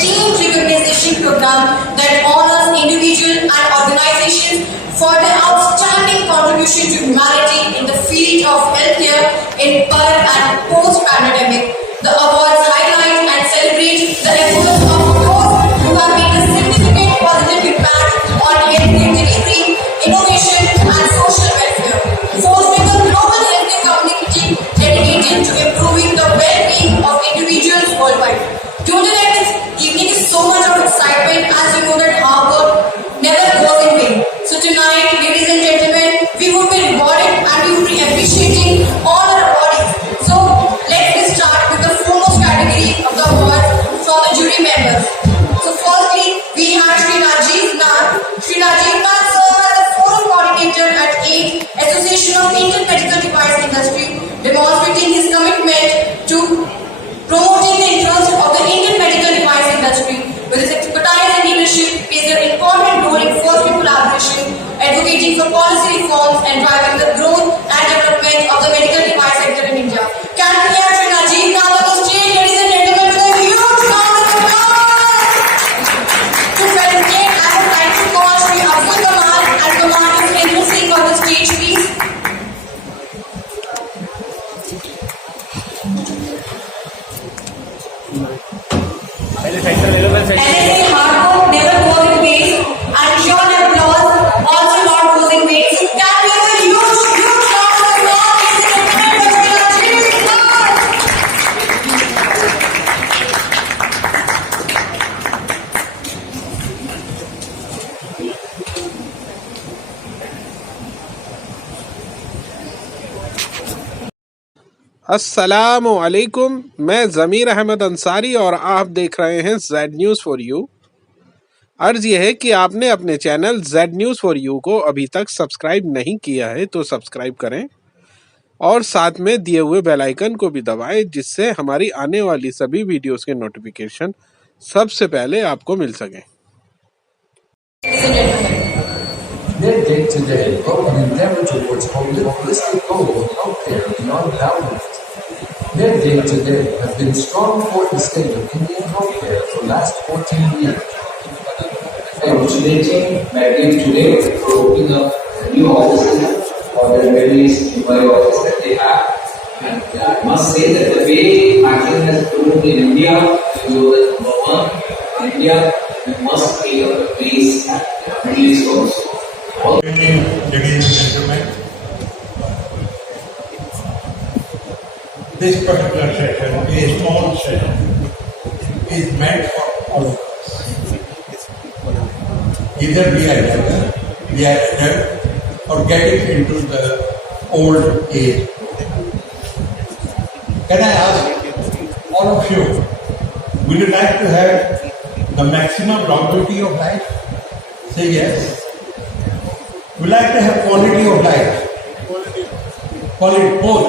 Team recognition program that honors individuals and organizations for their outstanding contribution to humanity in the field of healthcare in current and post-pandemic. The awards highlight and celebrate the efforts of those who have made a significant positive impact on healthcare delivery, innovation, and social welfare, fostering a global healthcare community dedicated to improving the well-being of individuals worldwide. Today, this evening is so much of excitement as you know that hard work never goes in vain. So tonight, ladies and gentlemen, we would be rewarded and we would be appreciating all our awardees. So let's start with the foremost category of the awards from the jury members. So firstly, we have Shri Rajiv Nag. Shri Rajiv Nag serves as the forum coordinator at 8 Association of Indian Medical Device Industry, demonstrating his commitment to promoting the interest of the Indian medical device industry. With his expertise and leadership, plays an important role in fostering collaboration, advocating for policy reforms, and driving the growth and development of the medical device sector in India. Can we have Shri Rajiv Nag on the stage, ladies and gentlemen, with a huge round of applause? To felicitate, I would like to call Shri Abdul Kamal and Commander Hindra Singh on the stage, please. NSA hard work never goes in vain, and your applause also not goes in vain. So can we have a huge round of applause, ladies and gentlemen, for Rajiv Nag? अस्सलामु अलैकुम। मैं ज़मीर अहमद अंसारी और आप देख रहे हैं Z news for you. अर्ज़ यह है कि आपने अपने channel Z news for you को अभी तक सब्सक्राइब नहीं किया है तो सब्सक्राइब करें और साथ में दिए हुए बेल आइकन को भी दबाएं, जिससे हमारी आने वाली सभी वीडियोस के नोटिफिकेशन सबसे पहले आपको मिल सकें। Their day-to-day an endeavor towards holistic goal of healthcare beyond boundaries. Their day-to-day has been strong for the state of Indian healthcare for the last 14 years. Congratulating Medic today for opening up new offices for the various employee offices that they have. And I must say that the way Martin has proved in India, we know that number one, in India, we must be a place at the Middle East also. Good evening, ladies and gentlemen. This particular session, a small session, is meant for all of us. Either we are younger, we are adult, or getting into the old age. Can I ask all of you, would you like to have the maximum longevity of life? Say yes. We like to have quality of life. Quality, both.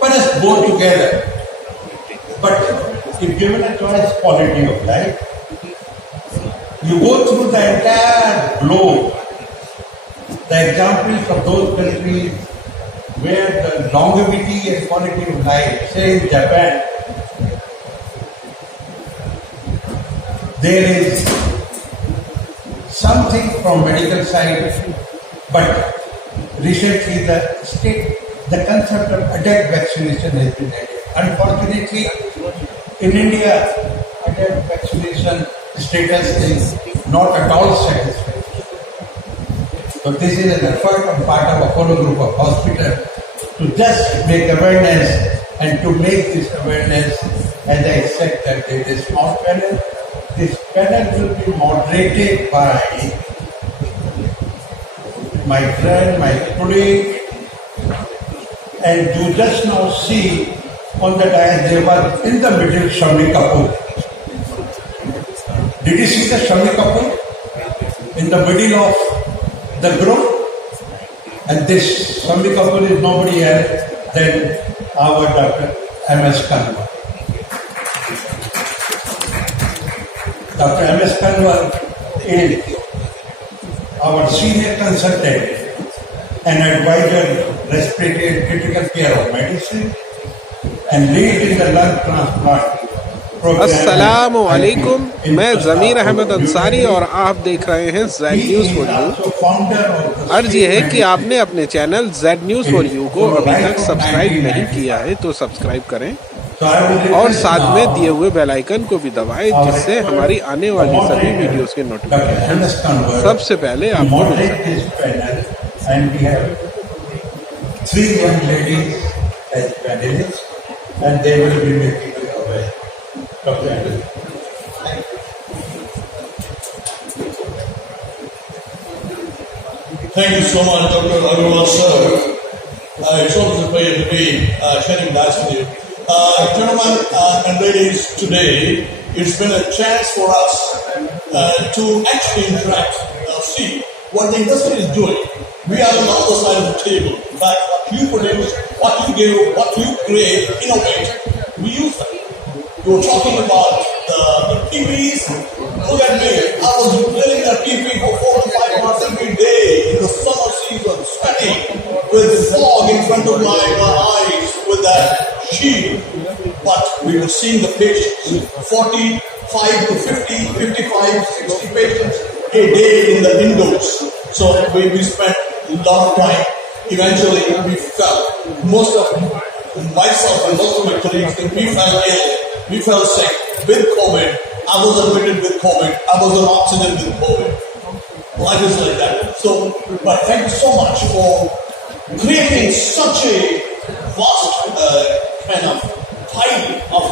But it's both together. But if given a choice, quality of life, you go through the entire globe. The examples of those countries where the longevity and quality of life, say in Japan, there is something from medical side. But recently the concept of adult vaccination has been added. Unfortunately, in India, adult vaccination status is not at all satisfactory. So this is an effort on part of Apollo Group of Hospitals to just make awareness, and to make this awareness, as I said, that there is a small panel. This panel will be moderated by my friend, my colleague, and you just now see on the dais there was in the middle Shami Kapoor. Did you see the Shami Kapoor in the middle of the group? And this Shami Kapoor is nobody else than our Dr. M.S. Kanwar. Dr. M.S. Kanwar is our senior consultant and advisor respiratory and critical care of medicine, and lead in the lung transplant program. अस्सलामु अलैकुम, मैं ज़मीर अहमद अंसारी और आप देख रहे हैं Z news for you. अर्ज ये है कि आपने अपने channel Z news for you को अभी तक सब्सक्राइब नहीं किया है तो सब्सक्राइब करें और साथ में दिए हुए बेल आइकन को भी दबाएं, जिससे हमारी आने वाली सभी वीडियोस के नोटिफिकेशन सबसे पहले आपको मिल सके। And we have 3 young ladies as panelists, and they will be making the cover. Thank you so much, Dr. Agarwal sir. It's always a pleasure to be sharing that with you. Gentlemen and ladies, today it's been a chance for us to actually interact, see what the industry is doing. We are on the other side of the table. But what you produce, what you give, what you create, innovate, we use that. You were talking about the TVs. Look at me. I was wearing a TV for 4 to 5 months every day in the summer season, sweating with fog in front of my eyes with that sheet. But we were seeing the patients, 45 to 50, 55, 60 patients a day in the indoors. So we spent a lot of time. Eventually, we fell. Most of myself and most of my colleagues, we fell ill. We fell sick with COVID. I was admitted with COVID. I was on oxygen with COVID. Life is like that. So, but thank you so much for creating such a vast kind of pile of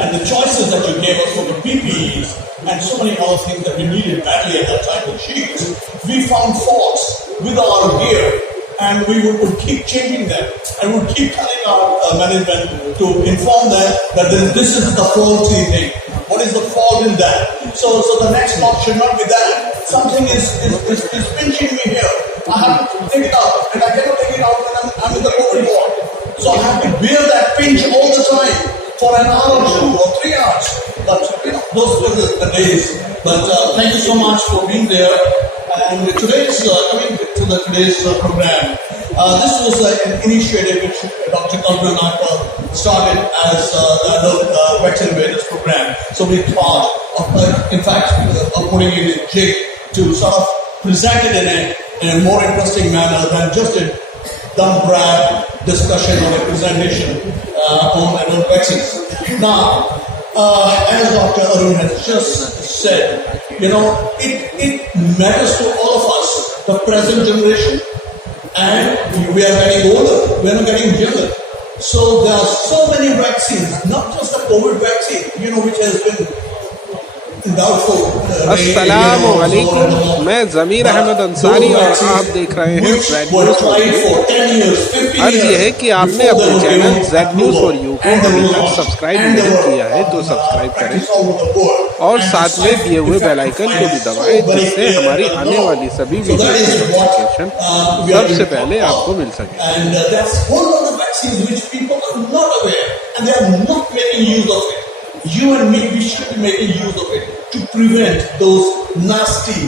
and the choices that you gave us for the PPEs and so many other things that we needed badly at that time, the sheets. We found faults with our gear and we would keep changing them and would keep telling our management to inform them that this is the faulty thing. What is the fault in that? So the next lot should not be that. Something is pinching me here. I have to take it out and I cannot take it out when I'm in the COVID ward. So I have to bear that pinch all the time for an hour or 2 or 3 hours. But those were the days. But thank you so much for being there. And today's coming to today's program. This was an initiative which Dr. Kalpana Nagpal started as the adult vaccine awareness program. So we thought of, in fact, of putting it in jig to sort of present it in a more interesting manner than just a dumb grab discussion or a presentation on adult vaccines. Now, as Dr. Arun has just said, it matters to all of us, the present generation, and we are getting older, we are not getting younger. So there are so many vaccines, not just the COVID vaccine, which has been अस्सलामु अलैकुम, मैं ज़मीर अहमद अंसारी और आप देख रहे हैं Z news for you. अर्ज ये है कि आपने अपने channel Z news for you को अभी तक सब्सक्राइब नहीं किया है तो सब्सक्राइब करें और साथ में दिए हुए बेल आइकन को भी दबाएं, जिससे हमारी आने वाली सभी वीडियो की नोटिफिकेशन सबसे पहले आपको मिल सके। You and me, we should be making use of it to prevent those nasty,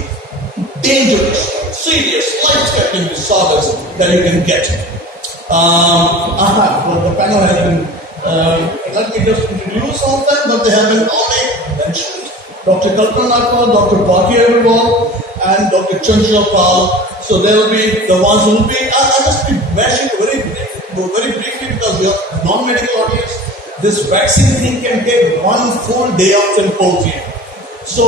dangerous, serious, life-threatening disorders that you can get. The panel has been, let me just introduce some of them, but they have been already mentioned. Dr. Kalpana Nagpal, Dr. Rafi Marg and Dr. Chanchal Pal. So they will be the ones who will be, I'll just be mentioning very briefly because we are non-medical audience. This vaccine thing can take 1 full day of symposium. So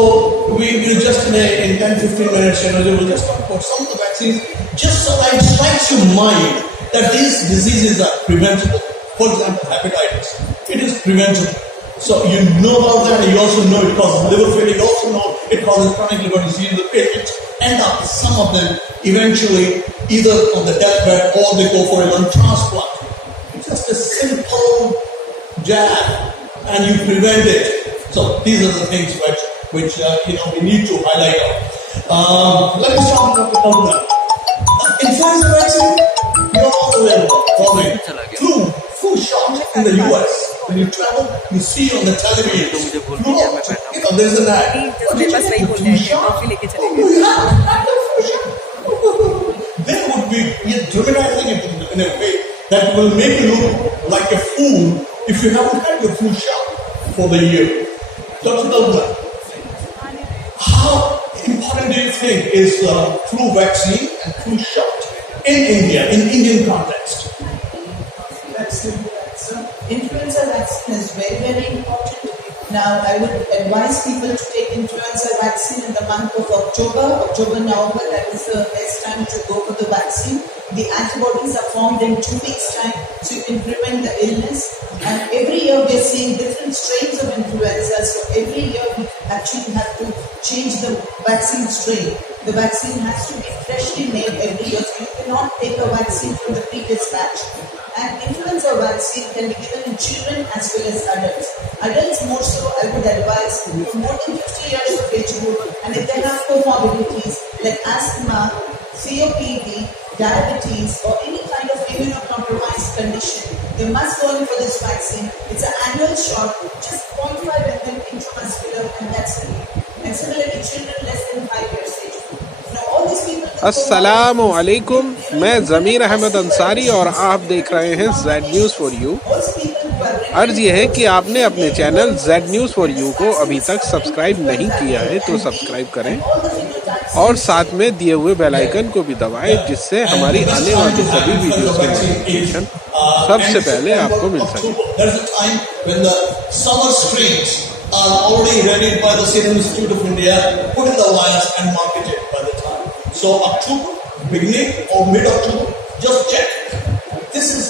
we will just in 10-15 minutes, we will just talk about some of the vaccines, just so that it strikes your mind that these diseases are preventable. For example, hepatitis, it is preventable. So you know about that, and you also know it causes liver failure. You also know it causes chronic liver disease. The patients end up, some of them, eventually either on the deathbed or they go for a lung transplant. It's just a simple jab and you prevent it. So these are the things which we need to highlight. Let me start with Dr. Kalpana. Influenza vaccine, you're all aware of following. Flu shot in the US. When you travel, you see on the television. There's an ad. They would be dramatizing it in a way that will make you look like a fool if you haven't had your flu shot for the year. Dr. Dalma, how important do you think is flu vaccine and flu shot in India, in Indian context? Influenza vaccine is very, very important. Now, I would advise people to take influenza vaccine in the month of October, November. That is the best time to go for the vaccine. The antibodies are formed in 2 weeks' time, so you can prevent the illness. And every year we are seeing different strains of influenza. So every year we actually have to change the vaccine strain. The vaccine has to be freshly made every year, so you cannot take a vaccine from the previous batch. And influenza vaccine can be given in children as well as adults. Adults more so, I would advise for more than 50 years of age group, and if they have comorbidities like asthma, COPD, diabetes, or any kind of immunocompromised condition, they must go in for this vaccine. It's an annual shot, just 0.5 ml intramuscular, and that's it. And similarly, children less than 5 years age. Now, all these people. अस्सलामु अलैकुम, मैं ज़मीर अहमद अंसारी और आप देख रहे हैं Z news for you. अर्ज ये है कि आपने अपने channel Z news for you को अभी तक सब्सक्राइब नहीं किया है तो सब्सक्राइब करें और साथ में दिए हुए बेल आइकन को भी दबाएं, जिससे हमारी आने वाली सभी वीडियोस की नोटिफिकेशन सबसे पहले आपको मिल सके। Are already readied by the Serum Institute of India, put in the lines and marketed by the time. So October, beginning or mid-October, just check. This is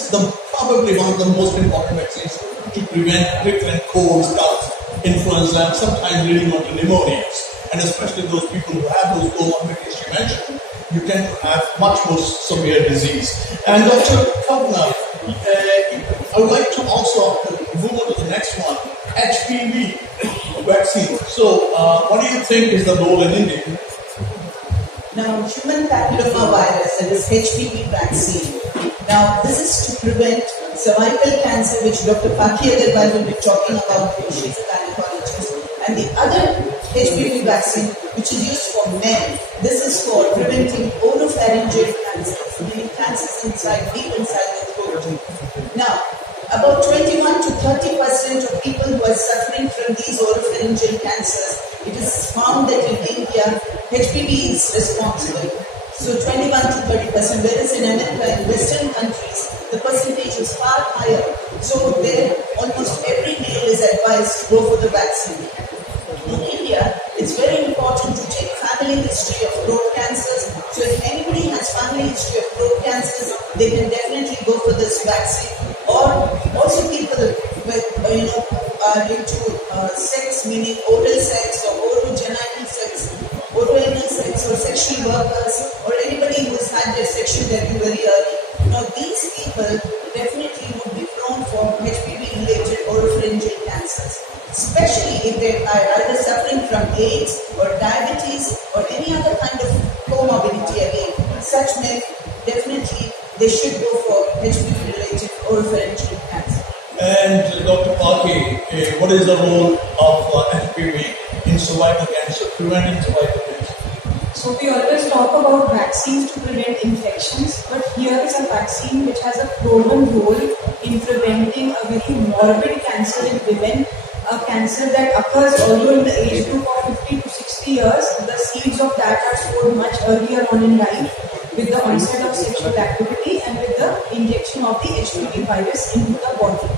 probably one of the most important vaccines to prevent different colds, coughs, influenza, and sometimes leading on to pneumonias. And especially those people who have those comorbidities you mentioned, you tend to have much more severe disease. And Dr. Kavna, I would like to also move on to the next one. HPV vaccine. So, what do you think is the role in India? Now, human papillomavirus, that is HPV vaccine. Now, this is to prevent cervical cancer, which Dr. Paki Agarwal will be talking about. She's a gynecologist. And the other HPV vaccine, which is used for men, this is for preventing oropharyngeal cancers, meaning cancers deep inside the throat. Now, about 21 to 30% of people who are suffering from these oropharyngeal cancers, it is found that in India, HPV is responsible. So 21 to 30%, whereas in America, in Western countries, the percentage is far higher. So there, almost every male is advised to go for the vaccine. In India, it's very important to take family history of throat cancers. So if anybody has family history of throat cancers, they can definitely go for this vaccine. Or also people with, are into sex, meaning oral sex or orogenital sex, oroanal sex, or sexual workers, or anybody who has had their sexual debut very early. Now these people definitely would be prone for HPV-related oropharyngeal cancers, especially if they are either suffering from AIDS or diabetes or any other kind of comorbidity again. Such men, definitely, they should go for HPV-related oropharyngeal cancer. And Dr. Paki, what is the role of HPV in cervical cancer, preventing cervical cancer? So we always talk about vaccines to prevent infections, but here is a vaccine which has a proven role in preventing a very morbid cancer in women, a cancer that occurs although in the age group of 50 to 60 years. The seeds of that are sowed much earlier on in life with the onset of sexual activity and with the injection of the HPV virus into the body.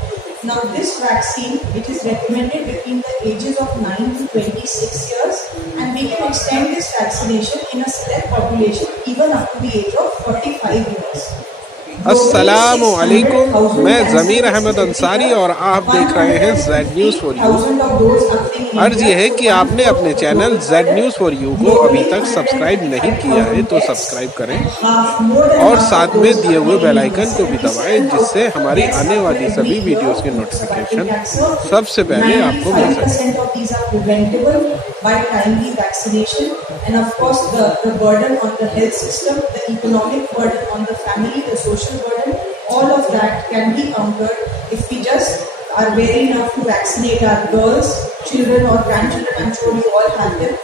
Now this vaccine, it is recommended between the ages of 9 to 26 years, and we can extend this vaccination in a select population even up to the age of 45 years. अस्सलामु अलैकुम, मैं ज़मीर अहमद अंसारी और आप देख रहे हैं Z news for you. अर्ज ये है कि आपने अपने channel Z news for you को अभी तक सब्सक्राइब नहीं किया है तो सब्सक्राइब करें और साथ में दिए हुए बेल आइकन को भी दबाएं, जिससे हमारी आने वाली सभी वीडियोस की नोटिफिकेशन सबसे पहले आपको मिल सके। By timely vaccination, and of course the burden on the health system, the economic burden on the family, the social burden, all of that can be countered if we just are wary enough to vaccinate our girls, children or grandchildren. I'm sure you all have them.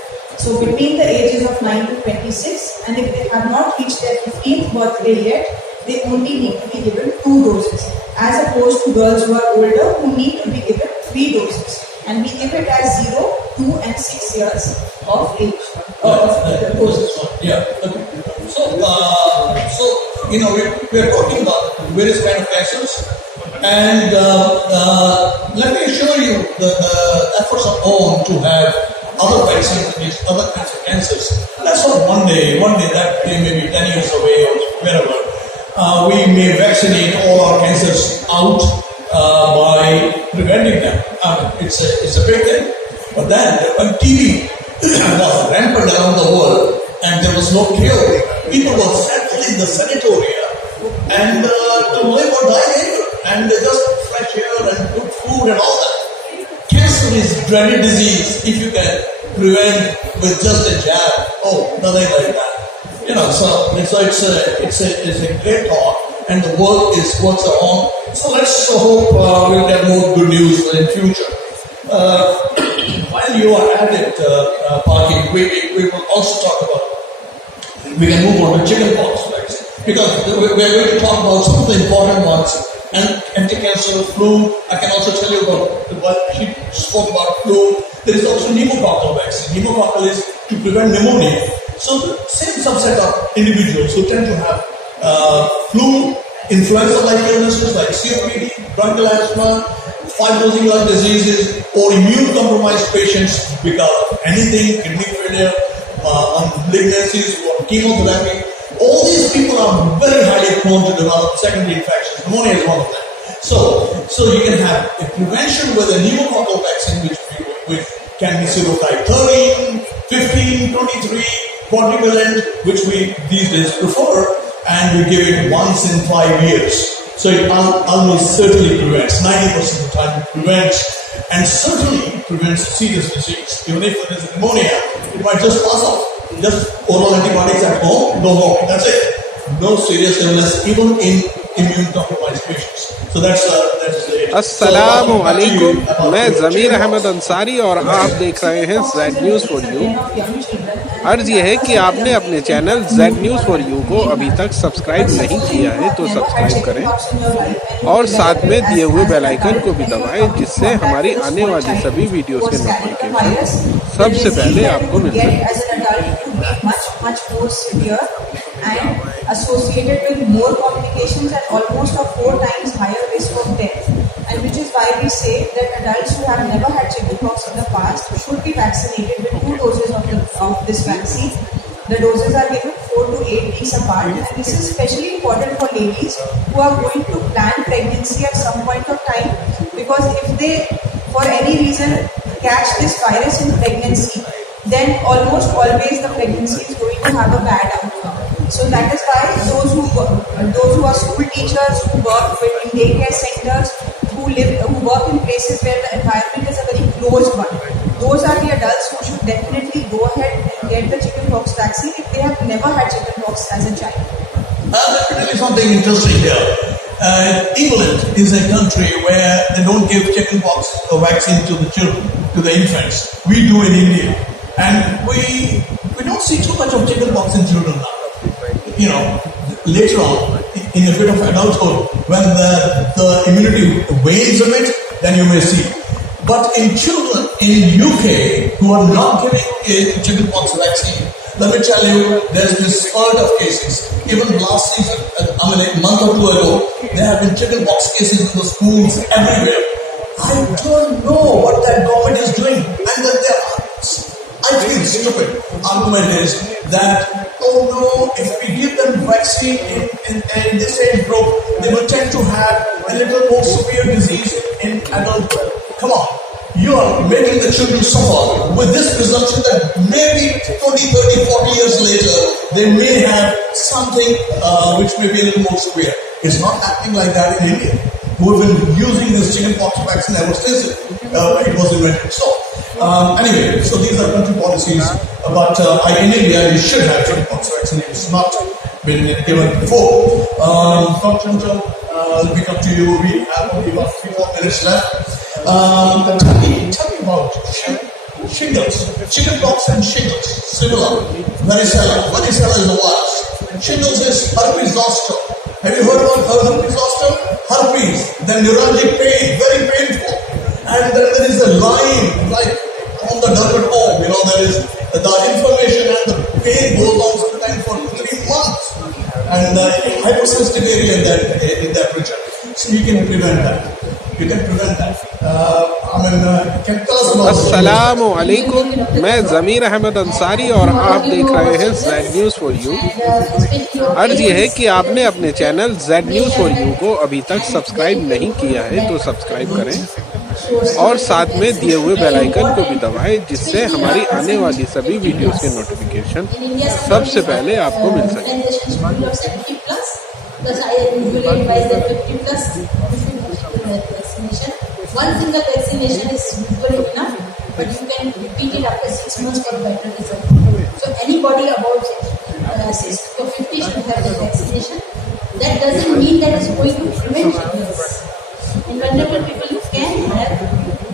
So between the ages of 9 to 26, and if they have not reached their 15th birthday yet, they only need to be given 2 doses, as opposed to girls who are older who need to be given 3 doses. And we give it as 0, 2 and 6 years of age. Doses. Yeah. Okay. So we are talking about various kind of cancers, and let me assure you the efforts are on to have other vaccines against other kinds of cancers. Let's hope one day that day may be 10 years away or wherever, we may vaccinate all our cancers out by preventing them. It's a big thing. But then when TB was rampant around the world and there was no cure, people were settled in the sanatoria and to live or die later, and they just fresh air and good food and all that. Cancer is dreaded disease if you can prevent with just a jab. Oh, nothing like that. So it's a great talk, and the works are on. So let's hope we'll get more good news in future. While you are at it, Paki, we will also talk about. We can move on to chickenpox vaccine, because we are going to talk about some of the important ones. And anti-cancer, flu. I can also tell you about what she spoke about flu. There is also pneumococcal vaccine. Pneumococcal is to prevent pneumonia. So the same subset of individuals who tend to have flu, influenza-like illnesses like COPD, bronchial asthma, fibrosing lung diseases, or immune-compromised patients because of anything, kidney failure, malignancies, or chemotherapy. All these people are very highly prone to develop secondary infections. Pneumonia is one of them. So you can have a prevention with a pneumococcal vaccine, which can be serotype 13, 15, 23, quadrivalent, which we these days prefer, and we give it once in 5 years. So it almost certainly prevents, 90% of the time it prevents, and certainly prevents serious disease. Even if there is pneumonia, it might just pass off. Just oral antibiotics at home, go home. That's it. No serious illness, even in immune-compromised patients. So that's it. अस्सलामु अलैकुम, मैं ज़मीर अहमद अंसारी और आप देख रहे हैं Z News for You। अर्ज़ यह है कि आपने अपने channel Z News for You को अभी तक सब्सक्राइब नहीं किया है तो सब्सक्राइब करें और साथ में दिए हुए बेल आइकन को भी दबाएं, जिससे हमारी आने वाली सभी वीडियोस के नोटिफिकेशन सबसे पहले आपको मिल सके। And associated with more complications and almost a 4 times higher risk of death. And which is why we say that adults who have never had chickenpox in the past should be vaccinated with 2 doses of this vaccine. The doses are given 4 to 8 weeks apart, and this is especially important for ladies who are going to plan pregnancy at some point of time, because if they, for any reason, catch this virus in pregnancy, then almost always the pregnancy is going to have a bad outcome. So that is why those who are school teachers, who work in daycare centers, who work in places where the environment is a very closed one, those are the adults who should definitely go ahead and get the chickenpox vaccine if they have never had chickenpox as a child. Let me tell you something interesting here. England is a country where they don't give chickenpox vaccine to the children, to the infants. We do in India, and we don't see too much of chickenpox in children now. Later on, in a bit of adulthood, when the immunity wanes a bit, then you may see. But in children in UK who are not giving a chickenpox vaccine, let me tell you, there's this spurt of cases. Even last season, a month or 2 ago, there have been chickenpox cases in the schools everywhere. I don't know what that government is doing, and that I feel stupid argument is that, oh no, if we give them vaccine in this age group, they will tend to have a little more severe disease in adulthood. Come on, you are making the children suffer with this presumption that maybe 20, 30, 40 years later, they may have something which may be a little more severe. It's not happening like that in India. We've been using this chickenpox vaccine ever since it was invented. So, anyway, so these are country policies, but in India, you should have chickenpox vaccine. It's not been given before. Dr. Anjal, we come to you. We have only about 3 more minutes left. Tell me about shingles. Chickenpox and shingles, similar. Varicella is the worst. Shingles is herpes zoster. Have you heard about herpes zoster? Herpes, then neuralgic pain, very painful. And then there is a line, like on the dermatome, there is the inflammation and the pain goes on sometimes for 3 months. And hypersensitive area in that region. So you can prevent that. Can you tell us about अस्सलामु अलैकुम, मैं ज़मीर अहमद अंसारी और आप देख रहे हैं Z news for you. अर्ज ये है कि आपने अपने channel Z news for you को अभी तक सब्सक्राइब नहीं किया है तो सब्सक्राइब करें और साथ में दिए हुए बेल आइकन को भी दबाएं, जिससे हमारी आने वाली सभी वीडियोस के नोटिफिकेशन सबसे पहले आपको मिल सके। Because I usually advise that 50 plus vaccination. One single vaccination is usually enough, but you can repeat it after 6 months for better result. So anybody about 6 to 50 should have the vaccination. That doesn't mean that it's going to prevent shingles. In vulnerable people you can have,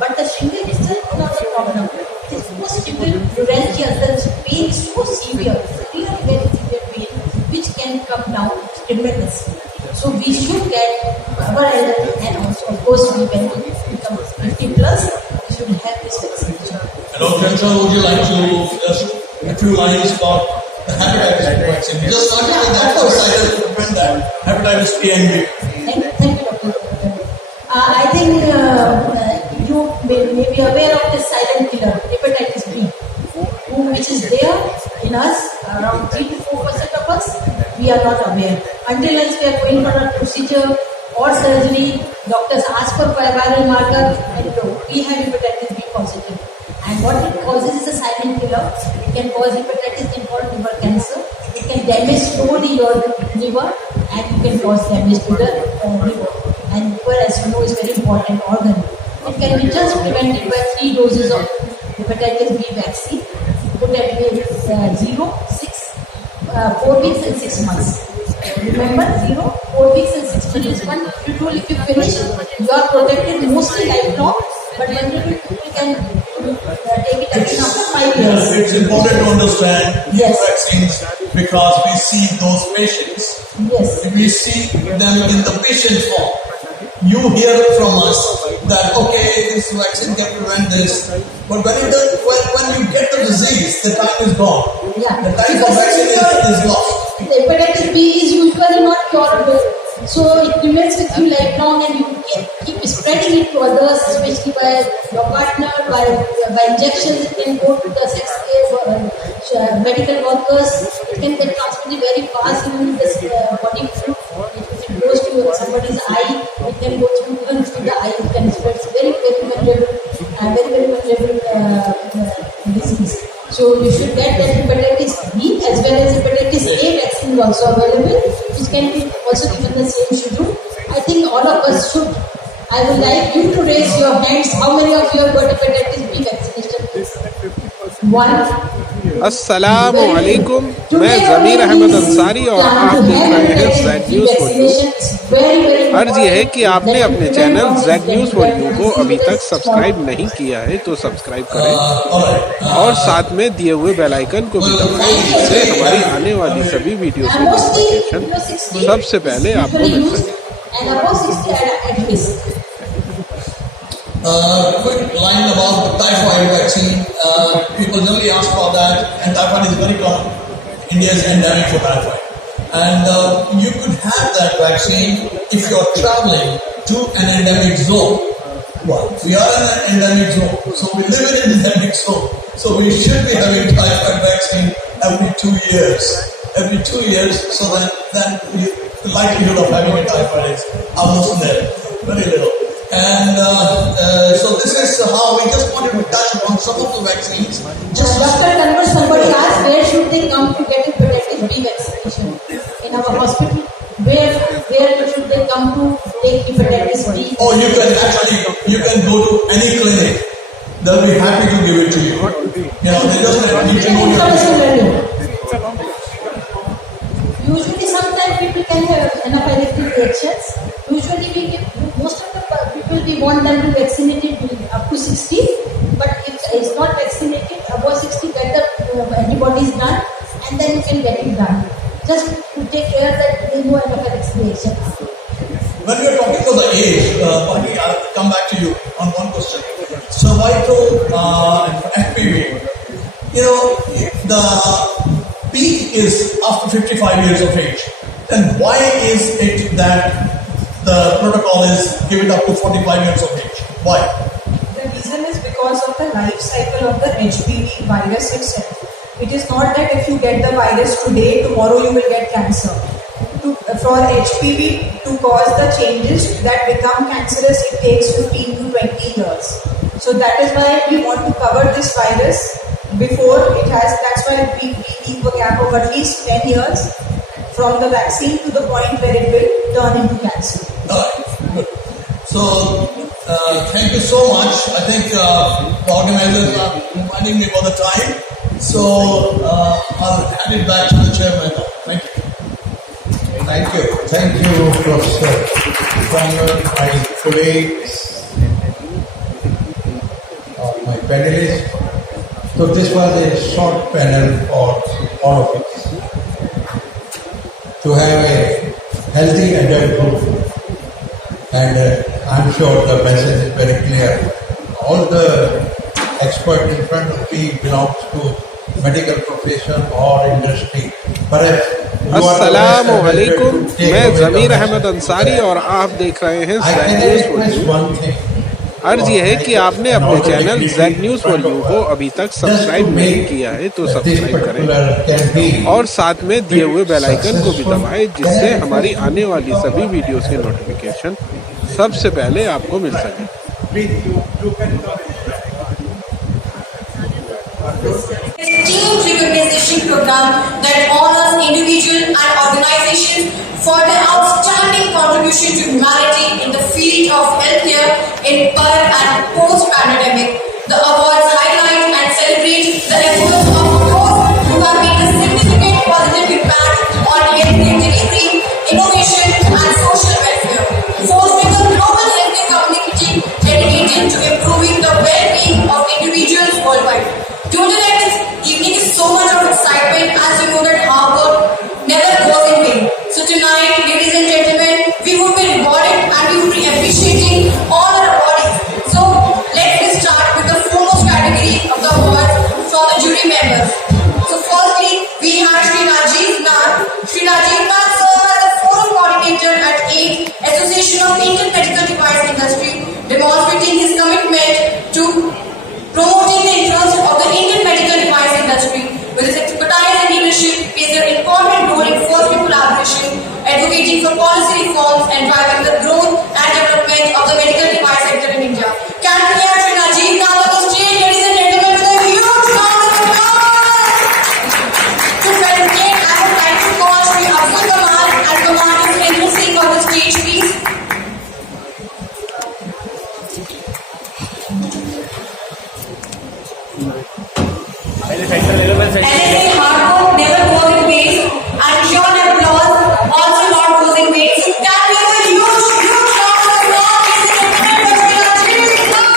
but the shingle is still not the problem. It's post-shingle neuralgia, the pain is so severe, really very severe pain, which can come down tremendously. So we should get our elderly, and also of course we can become 50 plus, we should have this vaccination. Hello, Dr. would you like to just a few lines about the hepatitis vaccine? We just started with that, so excited to prevent that. Hepatitis B and B. Thank you, Dr. I think you may be aware of the silent killer, hepatitis B, which is there in us, around 3 to 4% of us. We are not aware. Until we are going for a procedure or surgery, doctors ask for viral marker and we have hepatitis B positive. And what it causes is a silent killer. It can cause hepatitis, it can cause liver cancer. It can damage slowly your liver and it can cause damage to the liver. And liver, as you know, is a very important organ. It can be just prevented by 3 doses of hepatitis B vaccine. Put at 0, 6, 4 weeks and 6 months. Remember, 0, 4 weeks and 6 months is one. Usually if you finish, you are protected mostly lifelong, but when you can take it again after 5 years. It's important to understand Yes. vaccines because we see those patients. Yes. We see them in the patient form. You hear from us that okay, this vaccine can prevent this, but when you get the disease, the time is gone. Yeah. The time for vaccine is lost. The hepatitis B is usually not curable, so it remains with you lifelong, and you can keep spreading it to others, especially by your partner, by injections. It can go to the sex care, medical workers. It can get transmitted very fast in this body fluid. If it goes to somebody's eye, it can go through the eye. It can spread. It's very vulnerable disease. So you should get that hepatitis B as well as hepatitis A vaccine is also available, which can be also given the same schedule. I think all of us should. I would like you to raise your hands. How many of you have got hepatitis B vaccination? One. अस्सलामु अलैकुम, मैं ज़मीर अहमद अंसारी और आप देख रहे हैं Z news for you. अर्ज ये है कि आपने अपने channel Z news for you को अभी तक सब्सक्राइब नहीं किया है तो सब्सक्राइब करें और साथ में दिए हुए बेल आइकन को भी दबाएं, जिससे हमारी आने वाली सभी वीडियोस के नोटिफिकेशन सबसे पहले आपको मिल सके। Quick line about the typhoid vaccine. People generally ask about that, and typhoid is very common. India is endemic for typhoid. And you could have that vaccine if you're traveling to an endemic zone. Well, we are in an endemic zone, so we live in an endemic zone. So we should be having typhoid vaccine every 2 years. Every 2 years, so then the likelihood of having a typhoid is almost nil, very little. And so this is how we just wanted to touch upon some of the vaccines. Dr. Kanwar, somebody asked where should they come to get hepatitis B vaccination? In our hospital? Where should they come to take hepatitis B? Oh, you can go to any clinic. They'll be happy to give it to you. They just need to know your Usually, sometimes people can have anaphylactic reactions. Usually, most of the people we want them to vaccinate it up to 60, but if it's not vaccinated above 60, get the antibodies done, and then you can get it done. just to take care that they know and can explanation. When we are talking about the age, Bobby, I'll come back to you on one question. Cervical FPV, the peak is after 55 years of age. Then why is it that the protocol is give it up to 45 years of age? Why? The reason is because of the life cycle of the HPV virus itself. It is not that if you get the virus today, tomorrow you will get cancer. For HPV to cause the changes that become cancerous, it takes 15 to 20 years. So that is why we want to cover this virus before it has, that's why we leave a gap of at least 10 years from the vaccine to the point where it will turn into cancer. Good. So, thank you so much. I think the organizers are reminding me about the time. So, I'll hand it back to the chairman now. Thank you. Thank you. Thank you, Professor Samuel, my colleagues, my panelists. So this was a short panel for all of us to have a healthy adulthood. And I'm sure the message is very clear. All the experts in front of me belongs to medical profession or industry. Perhaps अस्सलामु अलैकुम, मैं ज़मीर अहमद अंसारी और आप देख रहे हैं Z-News4U। अर्ज ये है कि आपने अपने चैनल Z-News4U को अभी तक सब्सक्राइब नहीं किया है तो सब्सक्राइब करें और साथ में दिए हुए बेल आइकन को भी दबाएं, जिससे हमारी आने वाली सभी वीडियोस के नोटिफिकेशन सबसे पहले आपको मिल सके। Team recognition program that honors individuals and organizations for their outstanding contribution to humanity in the field of healthcare in current and post-pandemic. The awards highlight and celebrate the efforts of those who have made a significant positive impact on healthcare delivery, innovation, and social welfare, fostering a global healthcare community dedicated to improving the well-being of individuals worldwide. Don't you like this evening is so much of excitement, as you know that hard work never goes in vain. So tonight, ladies and gentlemen, we would be rewarded and we would be appreciating all our bodies. So let's start with the foremost category of the awards from the jury members. So firstly, we have Shri Rajiv Nag. Shri Rajiv Nag serves as a forum coordinator at 8 Association of Indian Medical Device Industry, demonstrating his commitment to promoting the interest of the Indian medical device industry. With his expertise and leadership, plays an important role in fostering collaboration, advocating for policy reforms, and driving the growth and development of the medical device sector in India. Can we hear Shri Rajiv Nag on the stage, ladies and gentlemen, with a huge round of applause? To felicitate, I would like to call Shri Abdul Kamal and Commander Sundar Singh on the stage, please. NSA hard work never goes in waste, and your applause also not goes in waste. So can we have a huge round of applause, ladies and gentlemen, for Shri Rajiv Nag?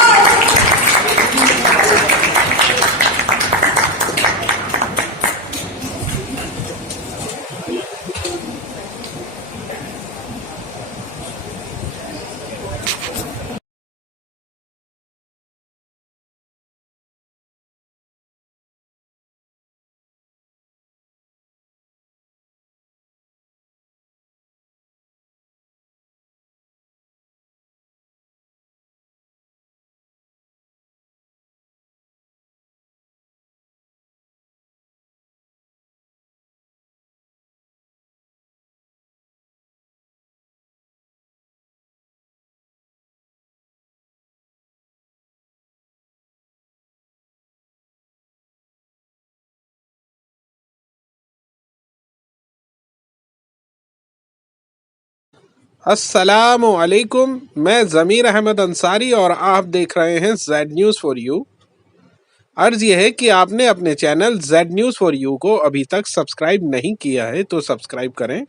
अस्सलामु अलैकुम, मैं ज़मीर अहमद अंसारी और आप देख रहे हैं Z-News4U। अर्ज ये है कि आपने अपने चैनल Z-News4U को अभी तक सब्सक्राइब नहीं किया है तो सब्सक्राइब करें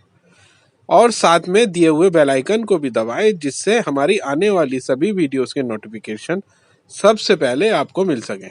और साथ में दिए हुए बेल आइकन को भी दबाएं, जिससे हमारी आने वाली सभी वीडियोस के नोटिफिकेशन सबसे पहले आपको मिल सकें।